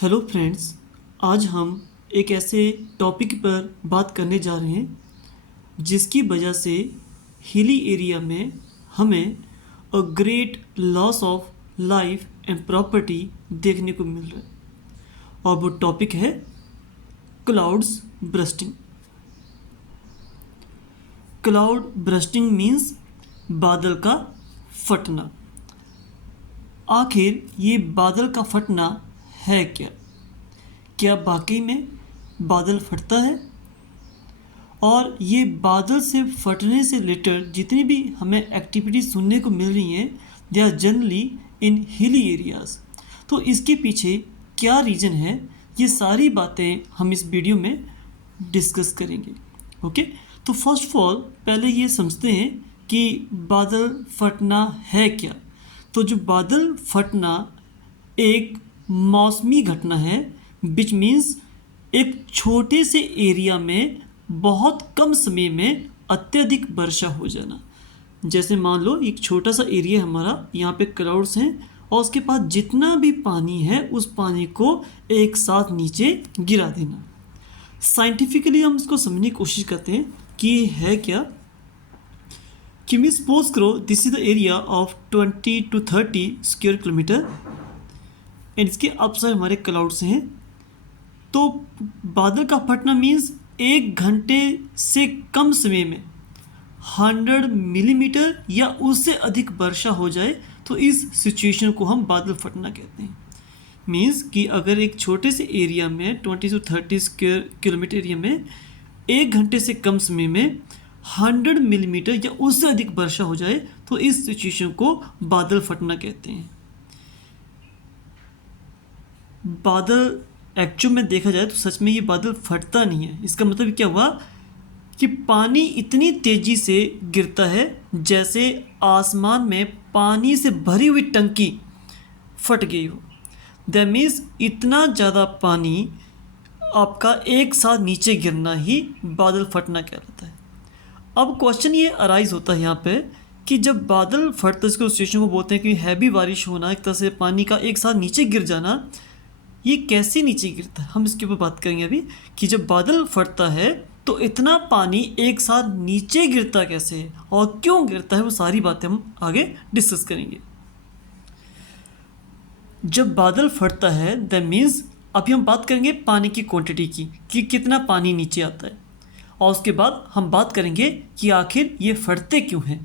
Hello friends, आज हम एक ऐसे टॉपिक पर बात करने जा रहे हैं जिसकी वजह से हिली एरिया में हमें a great loss of life and property देखने को मिल रहा है। और वो टॉपिक है clouds bursting. Cloud bursting means बादल का फटना। आखिर ये बादल का फटना है क्या? क्या वाकई में बादल फटता है? और ये बादल से फटने से रिलेटेड जितनी भी हमें एक्टिविटी सुनने को मिल रही हैं, they are generally in hilly areas. तो इसके पीछे क्या रीज़न है, ये सारी बातें हम इस वीडियो में डिस्कस करेंगे। ओके, तो फर्स्ट ऑफ ऑल पहले ये समझते हैं कि बादल फटना है क्या। तो जो बादल फटना एक मौसमी घटना है, विच मीन्स एक छोटे से एरिया में बहुत कम समय में अत्यधिक वर्षा हो जाना। जैसे मान लो एक छोटा सा एरिया हमारा, यहाँ पे क्लाउड्स हैं और उसके पास जितना भी पानी है उस पानी को एक साथ नीचे गिरा देना। साइंटिफिकली हम इसको समझने की कोशिश करते हैं कि है क्या। कि मीन सपोज करो this is the area of 20 to 30 square kilometre and इसके अपसाइड हमारे क्लाउड्स हैं। तो बादल का फटना मीन्स एक घंटे से कम समय में 100 मिलीमीटर या उससे अधिक वर्षा हो जाए तो इस सिचुएशन को हम बादल फटना कहते हैं। मीन्स कि अगर एक छोटे से एरिया में 20 to 30 स्क्वायर किलोमीटर एरिया में एक घंटे से कम समय में 100 मिलीमीटर या उससे अधिक वर्षा हो जाए तो इस सिचुएशन को बादल फटना कहते हैं। बादल एक्चुअल में देखा जाए तो सच में ये बादल फटता नहीं है। इसका मतलब क्या हुआ कि पानी इतनी तेज़ी से गिरता है जैसे आसमान में पानी से भरी हुई टंकी फट गई हो। दैट मीन्स इतना ज़्यादा पानी आपका एक साथ नीचे गिरना ही बादल फटना कहलाता है। अब क्वेश्चन ये अराइज होता है यहाँ पे कि जब बादल फटता है, इसको सिचुएशन को बोलते हैं कि हैवी बारिश होना, एक तरह से पानी का एक साथ नीचे गिर जाना। ये कैसे नीचे गिरता है हम इसके ऊपर बात करेंगे अभी कि जब बादल फटता है तो इतना पानी एक साथ नीचे गिरता कैसे है और क्यों गिरता है, वो सारी बातें हम आगे डिस्कस करेंगे। जब बादल फटता है दैट मीन्स अभी हम बात करेंगे पानी की क्वांटिटी की कि कितना पानी नीचे आता है, और उसके बाद हम बात करेंगे कि आखिर ये फटते क्यों हैं।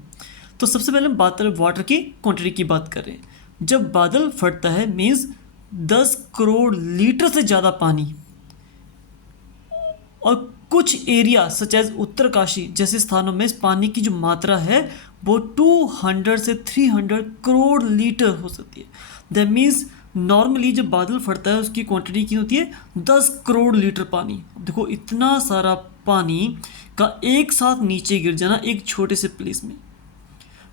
तो सबसे पहले हम बात करें वाटर की क्वांटिटी की बात करें। जब बादल फटता है मीन्स 10 करोड़ लीटर से ज़्यादा पानी, और कुछ एरिया सच एज उत्तरकाशी जैसे स्थानों में इस पानी की जो मात्रा है वो 200 से 300 करोड़ लीटर हो सकती है। दैट मीन्स नॉर्मली जब बादल फटता है उसकी क्वांटिटी की होती है 10 करोड़ लीटर पानी। देखो इतना सारा पानी का एक साथ नीचे गिर जाना एक छोटे से प्लेस में,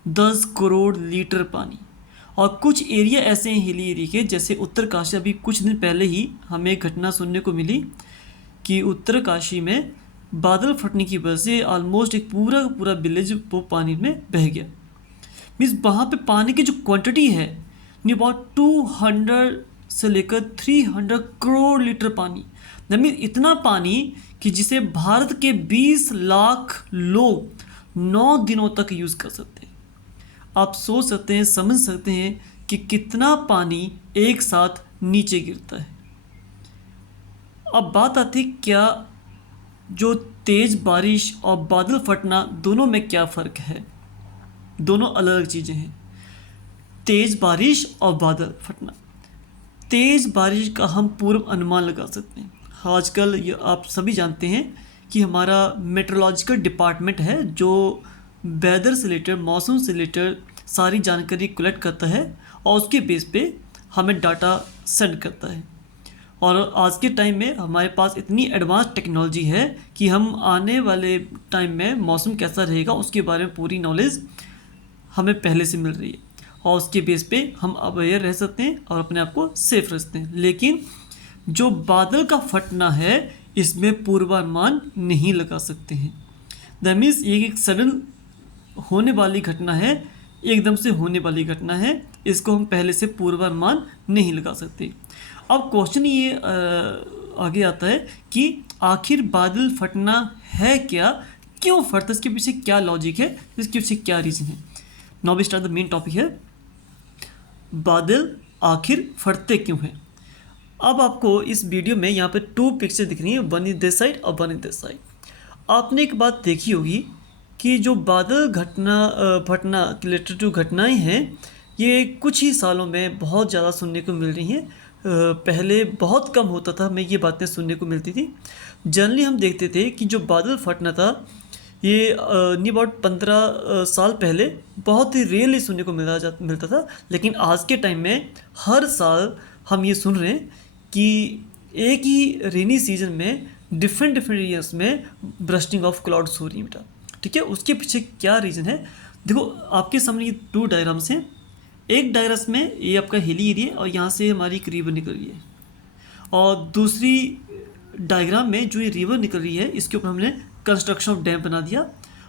10 करोड़ लीटर पानी। और कुछ एरिया ऐसे हैं हिली एरिया के, जैसे उत्तरकाशी। अभी कुछ दिन पहले ही हमें एक घटना सुनने को मिली कि उत्तरकाशी में बादल फटने की वजह से ऑलमोस्ट एक पूरा का पूरा विलेज वो पानी में बह गया। मीन्स वहाँ पे पानी की जो क्वांटिटी है नहीं अबाउट 200 से लेकर 300 करोड़ लीटर पानी। दैट मीन्स इतना पानी कि जिसे भारत के 20 लाख लोग 9 दिनों तक यूज़ कर सकते हैं। आप सोच सकते हैं, समझ सकते हैं कि कितना पानी एक साथ नीचे गिरता है। अब बात आती क्या जो तेज़ बारिश और बादल फटना दोनों में क्या फ़र्क है। दोनों अलग अलग चीज़ें हैं, तेज़ बारिश और बादल फटना। तेज़ बारिश का हम पूर्व अनुमान लगा सकते हैं। आजकल ये आप सभी जानते हैं कि हमारा मेट्रोलॉजिकल डिपार्टमेंट है जो वेदर से रिलेटेड, मौसम से रिलेटेड सारी जानकारी कलेक्ट करता है और उसके बेस पे हमें डाटा सेंड करता है। और आज के टाइम में हमारे पास इतनी एडवांस टेक्नोलॉजी है कि हम आने वाले टाइम में मौसम कैसा रहेगा उसके बारे में पूरी नॉलेज हमें पहले से मिल रही है, और उसके बेस पे हम अवेयर रह सकते हैं और अपने आप को सेफ रख सकते हैं। लेकिन जो बादल का फटना है इसमें पूर्वानुमान नहीं लगा सकते हैं। दैट मीन्स ये एक सडन होने वाली घटना है एकदम से होने वाली घटना है, इसको हम पहले से पूर्वानुमान नहीं लगा सकते। अब क्वेश्चन ये आगे आता है कि आखिर बादल फटना है क्या, क्यों फटता है, इसके पीछे क्या लॉजिक है, इसके पीछे क्या रीज़न है। Now we start the main topic है, बादल आखिर फटते क्यों हैं। अब आपको इस वीडियो में यहाँ पे 2 पिक्चर दिख रही है, वन इज दिस साइड और वन इज दिस साइड। आपने एक बात देखी होगी कि जो बादल फटना रिलेटेड जो घटनाएं हैं ये कुछ ही सालों में बहुत ज़्यादा सुनने को मिल रही हैं। पहले बहुत कम होता था, हमें ये बातें सुनने को मिलती थी। जनरली हम देखते थे कि जो बादल फटना था ये नियर अबाउट 15 साल पहले बहुत ही रेयरली सुनने को मिलता था, लेकिन आज के टाइम में हर साल हम ये सुन रहे हैं कि एक ही रेनी सीजन में डिफरेंट एरियाज में ब्रस्टिंग ऑफ क्लाउड्स हो रही है बेटा। ठीक है, उसके पीछे क्या रीज़न है, देखो आपके सामने ये 2 डायग्राम्स हैं। एक डायग्राम्स में ये आपका हिली एरिया और यहाँ से हमारी एक रिवर निकल रही है, और दूसरी डायग्राम में जो ये रिवर निकल रही है इसके ऊपर हमने कंस्ट्रक्शन ऑफ डैम बना दिया,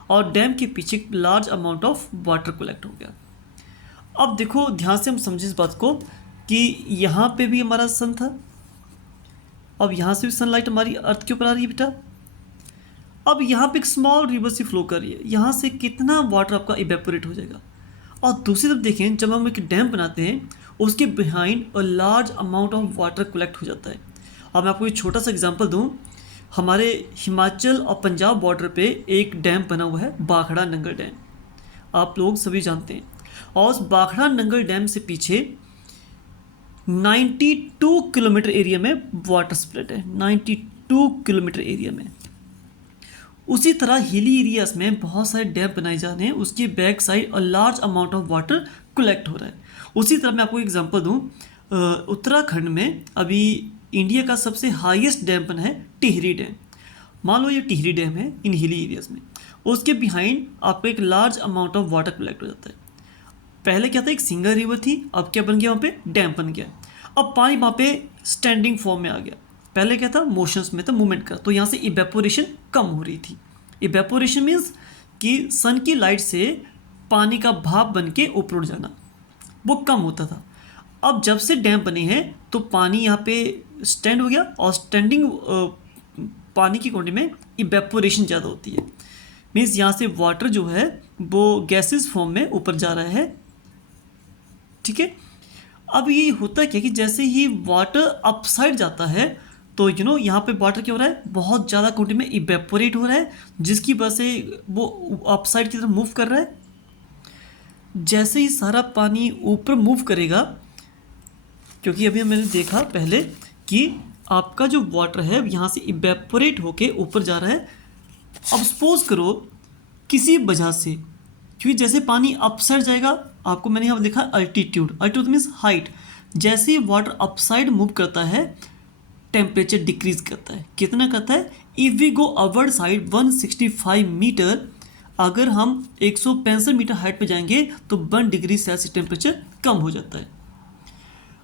और डैम के पीछे large amount of water collect हो गया। अब देखो ध्यान से हम समझे इस बात को कि यहाँ पे भी हमारा सन था, अब यहाँ से भी सनलाइट हमारी अर्थ के ऊपर आ रही है बेटा। अब यहाँ पे एक स्मॉल रिवर सी फ्लो कर रही है, यहाँ से कितना वाटर आपका इवेपोरेट हो जाएगा। और दूसरी तरफ देखें, जब हम एक डैम बनाते हैं उसके behind a large amount of water collect हो जाता है। अब मैं आपको एक छोटा सा एग्जांपल दूं, हमारे हिमाचल और पंजाब बॉर्डर पे एक डैम बना हुआ है, बाखड़ा नंगल डैम, आप लोग सभी जानते हैं। और उस बाखड़ा नंगल डैम से पीछे 92 किलोमीटर एरिया में वाटर स्प्रेड है, 92 किलोमीटर एरिया में। उसी तरह हिली एरियाज में बहुत सारे डैम बनाए जा रहे हैं, उसके बैक साइड और large amount of water collect हो रहा है। उसी तरह मैं आपको एग्जांपल दूं, उत्तराखंड में अभी इंडिया का सबसे हाईएस्ट डैम बना है टिहरी डैम। मान लो ये टिहरी डैम है इन हिली एरियाज में, उसके बिहाइंड आपको एक large amount of water collect हो जाता है। पहले क्या था, एक सिंगल रिवर थी, अब क्या बन गया, वहाँ पे डैम बन गया। अब पानी वहाँ पे स्टैंडिंग फॉर्म में आ गया, पहले क्या था, मोशंस में था, मूवमेंट का, तो यहाँ से इवेपोरेशन कम हो रही थी। इवेपोरेशन मीन्स कि सन की लाइट से पानी का भाप बन के ऊपर उड़ जाना, वो कम होता था। अब जब से डैम बने हैं तो पानी यहाँ पे स्टैंड हो गया, और स्टैंडिंग पानी की क्वांटिटी में इवेपोरेशन ज़्यादा होती है। मीन्स यहाँ से वाटर जो है वो गैसेस फॉर्म में ऊपर जा रहा है। ठीक है, अब ये होता क्या कि जैसे ही वाटर अपसाइड जाता है तो यहाँ पे वाटर क्या हो रहा है, बहुत ज़्यादा क्वांटिटी में इवेपोरेट हो रहा है, जिसकी वजह से वो अपसाइड की तरफ मूव कर रहा है। जैसे ही सारा पानी ऊपर मूव करेगा, क्योंकि अभी मैंने देखा पहले कि आपका जो वाटर है यहाँ से इवेपोरेट होके ऊपर जा रहा है। अब सपोज करो किसी वजह से, क्योंकि जैसे पानी अपसाइड जाएगा, आपको मैंने यहाँ देखा अल्टीट्यूड, अल्टीट्यूड मीन्स हाइट, जैसे ही वाटर अपसाइड मूव करता है टेम्परेचर डिक्रीज करता है। कितना करता है, if we go upward side 165 metre, अगर हम 165 मीटर हाइट पे जाएंगे तो 1 डिग्री सेल्सियस टेम्परेचर कम हो जाता है।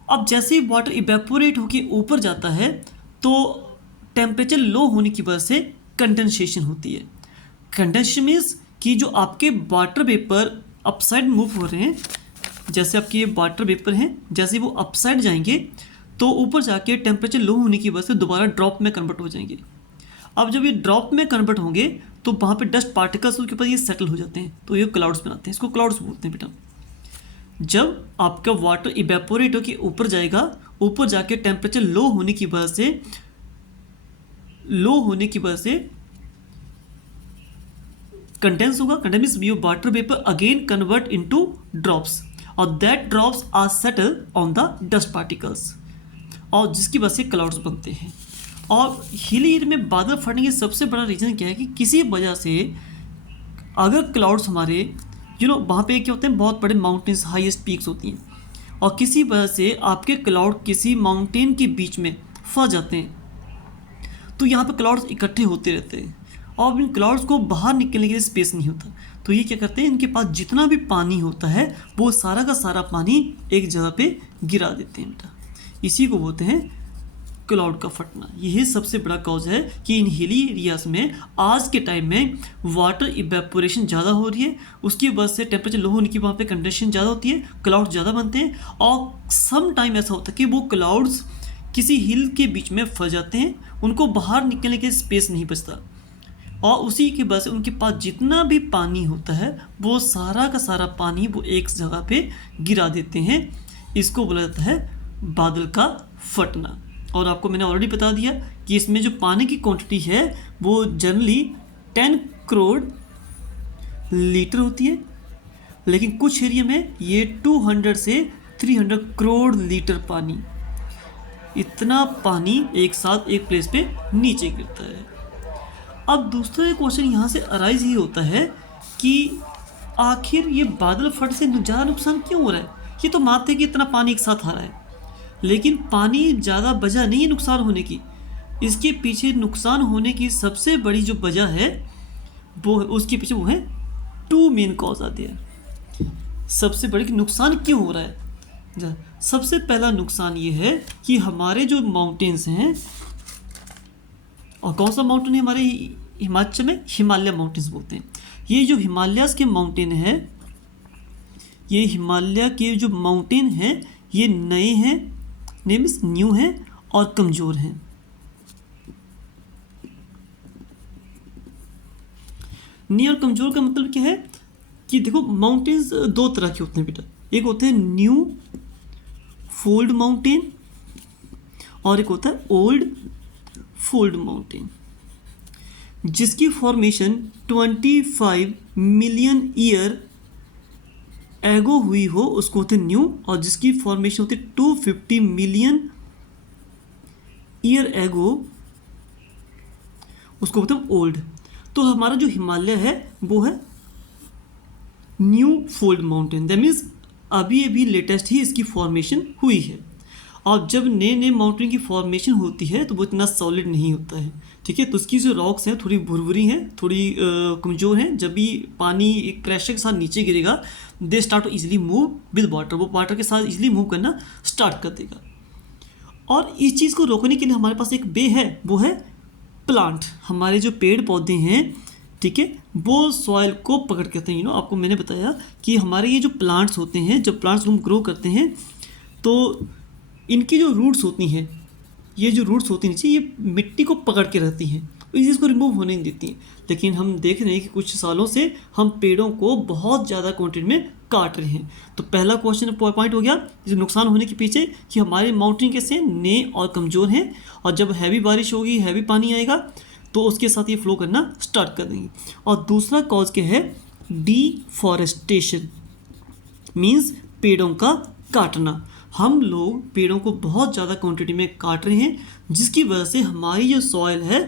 अब जैसे ही वाटर इवेपोरेट होकर ऊपर जाता है तो टेम्परेचर लो होने की वजह से कंडेंसेशन होती है। कंडेंसेशन मीन्स कि जो आपके वाटर वेपर अपसाइड मूव हो रहे हैं, जैसे आपके ये वाटर वेपर हैं, जैसे वो अपसाइड जाएंगे तो ऊपर जाके टेम्परेचर लो होने की वजह से दोबारा ड्रॉप में कन्वर्ट हो जाएंगे। अब जब ये ड्रॉप में कन्वर्ट होंगे तो वहाँ पे डस्ट पार्टिकल्स उसके ऊपर ये सेटल हो जाते हैं, तो ये क्लाउड्स बनाते हैं, इसको क्लाउड्स बोलते हैं बेटा। जब आपका वाटर इवेपोरेट होकर ऊपर जाएगा, ऊपर जाके टेम्परेचर लो होने की वजह से कंडेंस होगा। Condense means your water vapour again convert into drops, और that drops are settle on the dust particles, और जिसकी वजह से क्लाउड्स बनते हैं। और हिली एरिया में बादल फटने की सबसे बड़ा रीज़न क्या है कि किसी वजह से अगर क्लाउड्स हमारे वहाँ पे क्या होते हैं, बहुत बड़े माउंटेन्स, हाईएस्ट पीक्स होती हैं, और किसी वजह से आपके क्लाउड किसी माउंटेन के बीच में फंस जाते हैं, तो यहाँ पे क्लाउड्स इकट्ठे होते रहते हैं, और इन क्लाउड्स को बाहर निकलने के लिए स्पेस नहीं होता। तो ये क्या करते हैं, इनके पास जितना भी पानी होता है वो सारा का सारा पानी एक जगह पे गिरा देते हैं बेटा। इसी को बोलते हैं क्लाउड का फटना, यही सबसे बड़ा कॉज है कि इन हिली एरियाज में आज के टाइम में वाटर इवेपोरेशन ज़्यादा हो रही है, उसकी वजह से टेम्परेचर लो होने की वहाँ पे कंडीशन ज़्यादा होती है, क्लाउड ज़्यादा बनते हैं और सम टाइम ऐसा होता है कि वो क्लाउड्स किसी हिल के बीच में फंस जाते हैं, उनको बाहर निकलने के स्पेस नहीं बचता और उसी की वजह से उनके पास जितना भी पानी होता है वो सारा का सारा पानी वो एक जगह पे गिरा देते हैं। इसको बोला जाता है बादल का फटना। और आपको मैंने ऑलरेडी बता दिया कि इसमें जो पानी की क्वांटिटी है वो जनरली 10 करोड़ लीटर होती है, लेकिन कुछ एरिया में ये 200 से 300 करोड़ लीटर पानी, इतना पानी एक साथ एक प्लेस पे नीचे गिरता है। अब दूसरा क्वेश्चन यहाँ से अराइज ही होता है कि आखिर ये बादल फट से ज़्यादा नुकसान क्यों हो रहा है। ये तो मानते हैं कि इतना पानी एक साथ आ रहा है, लेकिन पानी ज़्यादा वजह नहीं है नुकसान होने की। इसके पीछे नुकसान होने की सबसे बड़ी जो वजह है वो उसके पीछे वो है 2 मेन कॉज आते हैं। सबसे बड़ी कि नुकसान क्यों हो रहा है। सबसे पहला नुकसान ये है कि हमारे जो माउंटेन्स हैं, और कौन सा माउंटेन है हमारे हिमाचल में, हिमालय माउंटेन्स बोलते हैं। ये जो हिमालयाज़ के माउंटेन है, ये हिमालय के जो माउंटेन हैं ये नए हैं, मीन्स न्यू हैं और कमज़ोर हैं। नए और कमज़ोर का मतलब क्या है कि देखो माउंटेन्स 2 तरह के होते हैं बेटा, एक होते हैं न्यू फोल्ड माउंटेन और एक होता है ओल्ड फोल्ड माउंटेन, जिसकी फॉर्मेशन 25 मिलियन ईयर एगो हुई हो उसको होते हैं न्यू, और जिसकी फॉर्मेशन होती है 250 मिलियन ईयर एगो उसको होते हैं ओल्ड। तो हमारा जो हिमालय है वो है new fold mountain, that means अभी अभी लेटेस्ट ही इसकी फॉर्मेशन हुई है। और जब नए नए माउंटेन की फॉर्मेशन होती है तो वो इतना सॉलिड नहीं होता है, ठीक है। तो उसकी जो रॉक्स हैं थोड़ी भुरभुरी हैं, थोड़ी कमज़ोर हैं। जब भी पानी एक प्रेशर के साथ नीचे गिरेगा they start to easily move with water, वो वाटर के साथ इजीली मूव करना स्टार्ट कर देगा। और इस चीज़ को रोकने के लिए हमारे पास एक वे है, वो है प्लांट। हमारे जो पेड़ पौधे हैं, ठीक है, वो सॉइल को पकड़ के रखते हैं। आपको मैंने बताया कि हमारे ये जो प्लांट्स होते हैं, जब प्लांट्स हम ग्रो करते हैं तो इनकी जो रूट्स होती हैं, ये जो रूट्स होती हैं नीचे, ये मिट्टी को पकड़ के रहती हैं, इस चीज़ को रिमूव होने नहीं देती हैं। लेकिन हम देख रहे हैं कि कुछ सालों से हम पेड़ों को बहुत ज़्यादा क्वांटिटी में काट रहे हैं। तो पहला क्वेश्चन पॉइंट हो गया जो नुकसान होने के पीछे कि हमारे माउंटेन कैसे नए और कमज़ोर हैं, और जब हैवी बारिश होगी, हैवी पानी आएगा तो उसके साथ ये फ्लो करना स्टार्ट कर देंगे। और दूसरा कॉज क्या है, डिफॉरेस्टेशन, मीन्स पेड़ों का काटना। हम लोग पेड़ों को बहुत ज़्यादा क्वांटिटी में काट रहे हैं, जिसकी वजह से हमारी जो सॉइल है,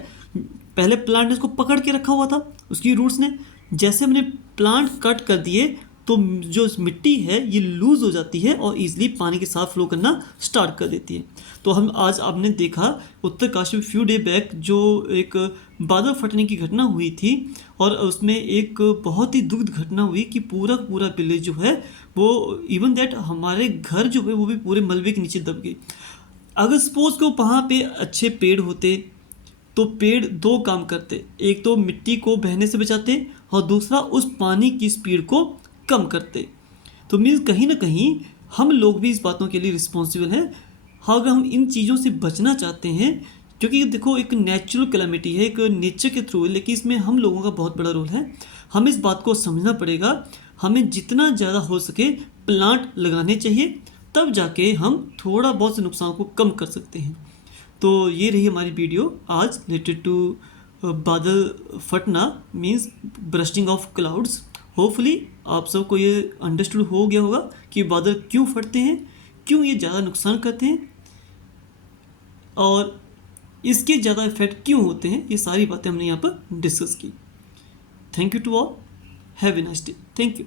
पहले प्लांट ने इसको पकड़ के रखा हुआ था उसकी रूट्स ने, जैसे हमने प्लांट कट कर दिए तो जो मिट्टी है ये लूज़ हो जाती है और ईजिली पानी के साथ फ्लो करना स्टार्ट कर देती है। तो हम आज आपने देखा उत्तरकाशी में फ्यू डे बैक जो एक बादल फटने की घटना हुई थी, और उसमें एक बहुत ही दुखद घटना हुई कि पूरा विलेज जो है वो इवन दैट हमारे घर जो है वो भी पूरे मलबे के नीचे दब गए। अगर सपोज को वहाँ पे अच्छे पेड़ होते तो पेड़ 2 काम करते, एक तो मिट्टी को बहने से बचाते और दूसरा उस पानी की स्पीड को कम करते। तो मीन्स कहीं ना कहीं हम लोग भी इस बातों के लिए रिस्पॉन्सिबल हैं। अगर हम इन चीज़ों से बचना चाहते हैं, क्योंकि देखो एक नेचुरल कैलेमिटी है, एक नेचर के थ्रू है, लेकिन इसमें हम लोगों का बहुत बड़ा रोल है। हमें इस बात को समझना पड़ेगा, हमें जितना ज़्यादा हो सके प्लांट लगाने चाहिए, तब जाके हम थोड़ा बहुत से नुकसान को कम कर सकते हैं। तो ये रही हमारी वीडियो आज रिलेटेड टू बादल फटना, means bursting of clouds. Hopefully आप सबको ये अंडरस्टूड हो गया होगा कि बादल क्यों फटते हैं, क्यों ये ज़्यादा नुकसान करते हैं और इसके ज़्यादा इफेक्ट क्यों होते हैं। ये सारी बातें हमने यहाँ पर डिस्कस की। Thank you to all, have a nice day, thank you.